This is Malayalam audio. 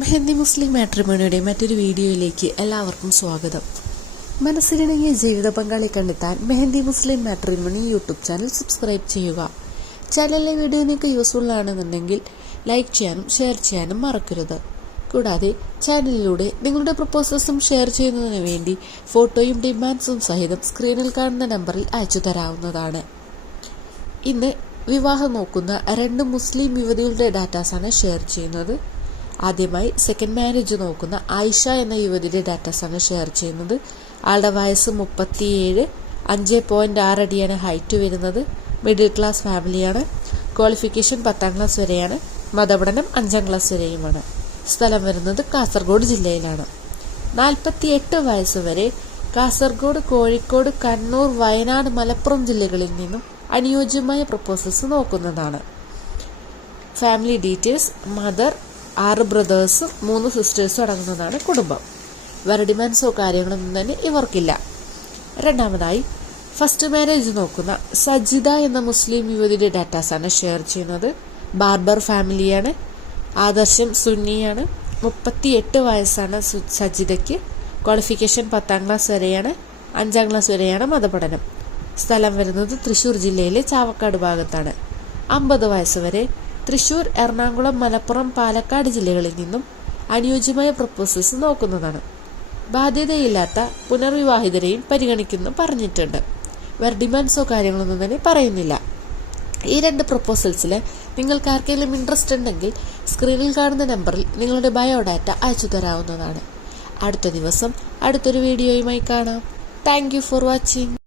മെഹന്തി മുസ്ലിം മാട്രിമോണിയുടെ മറ്റൊരു വീഡിയോയിലേക്ക് എല്ലാവർക്കും സ്വാഗതം. മനസ്സിലിണങ്ങിയ ജീവിത പങ്കാളി കണ്ടെത്താൻ Mehandi Muslim matrimony YouTube channel subscribe ചെയ്യുക. ചാനലിലെ വീഡിയോ നിങ്ങൾക്ക് യൂസ്ഫുൾ ആണെന്നുണ്ടെങ്കിൽ ലൈക്ക് ചെയ്യാനും ഷെയർ ചെയ്യാനും മറക്കരുത്. കൂടാതെ ചാനലിലൂടെ നിങ്ങളുടെ പ്രപ്പോസൽസും ഷെയർ ചെയ്യുന്നതിന് വേണ്ടി ഫോട്ടോയും ഡിമാൻഡ്സും സഹിതം സ്ക്രീനിൽ കാണുന്ന നമ്പറിൽ അയച്ചു തരാവുന്നതാണ്. ഇന്ന് വിവാഹം നോക്കുന്ന രണ്ട് മുസ്ലിം യുവതികളുടെ ഡാറ്റാസാണ് ഷെയർ ചെയ്യുന്നത്. ആദ്യമായി സെക്കൻഡ് മാരേജ് നോക്കുന്ന ആയിഷ എന്ന യുവതിയുടെ ഡാറ്റാസാണ് ഷെയർ ചെയ്യുന്നത്. ആളുടെ വയസ്സ് മുപ്പത്തിയേഴ് അഞ്ച് പോയിന്റ് ആറ് അടിയാണ് ഹൈറ്റ് വരുന്നത്. മിഡിൽ ക്ലാസ് ഫാമിലിയാണ് ക്വാളിഫിക്കേഷൻ പത്താം ക്ലാസ് വരെയാണ്. മതപഠനം അഞ്ചാം ക്ലാസ് വരെയുമാണ്. സ്ഥലം വരുന്നത് കാസർഗോഡ് ജില്ലയിലാണ്. നാൽപ്പത്തിയെട്ട് വയസ്സ് വരെ കാസർഗോഡ് കോഴിക്കോട് കണ്ണൂർ വയനാട് മലപ്പുറം ജില്ലകളിൽ നിന്നും അനുയോജ്യമായ പ്രപ്പോസൽസ് നോക്കുന്നതാണ്. ഫാമിലി ഡീറ്റെയിൽസ് മദർ ആറ് ബ്രദേഴ്സും മൂന്ന് സിസ്റ്റേഴ്സും അടങ്ങുന്നതാണ് കുടുംബം. വരഡിമാൻസോ കാര്യങ്ങളൊന്നും തന്നെ ഇവർക്കില്ല. രണ്ടാമതായി ഫസ്റ്റ് മാരേജ് നോക്കുന്ന സജിത എന്ന മുസ്ലിം യുവതിയുടെ ഡാറ്റാസാണ് ഷെയർ ചെയ്യുന്നത്. ബാർബർ ഫാമിലിയാണ്. ആദർശം സുന്നിയാണ്. മുപ്പത്തിയെട്ട് വയസ്സാണ് സജിതയ്ക്ക്. ക്വാളിഫിക്കേഷൻ പത്താം ക്ലാസ് വരെയാണ്. അഞ്ചാം ക്ലാസ് വരെയാണ് മതപഠനം. സ്ഥലം വരുന്നത് തൃശ്ശൂർ ജില്ലയിലെ ചാവക്കാട് ഭാഗത്താണ്. അമ്പത് വയസ്സ് വരെ തൃശൂർ എറണാകുളം മലപ്പുറം പാലക്കാട് ജില്ലകളിൽ നിന്നും അനുയോജ്യമായ പ്രപ്പോസൽസ് നോക്കുന്നതാണ്. ബാധ്യതയില്ലാത്ത പുനർവിവാഹിതരെയും പരിഗണിക്കുന്നു പറഞ്ഞിട്ടുണ്ട്. വേറെ ഡിമാൻഡ്സോ കാര്യങ്ങളൊന്നും തന്നെ പറയുന്നില്ല. ഈ രണ്ട് പ്രപ്പോസൽസിൽ നിങ്ങൾക്ക് ആർക്കെങ്കിലും ഇൻട്രസ്റ്റ് ഉണ്ടെങ്കിൽ സ്ക്രീനിൽ കാണുന്ന നമ്പറിൽ നിങ്ങളുടെ ബയോഡാറ്റ അയച്ചു തരാവുന്നതാണ്. അടുത്ത ദിവസം അടുത്തൊരു വീഡിയോയുമായി കാണാം. Thank for watching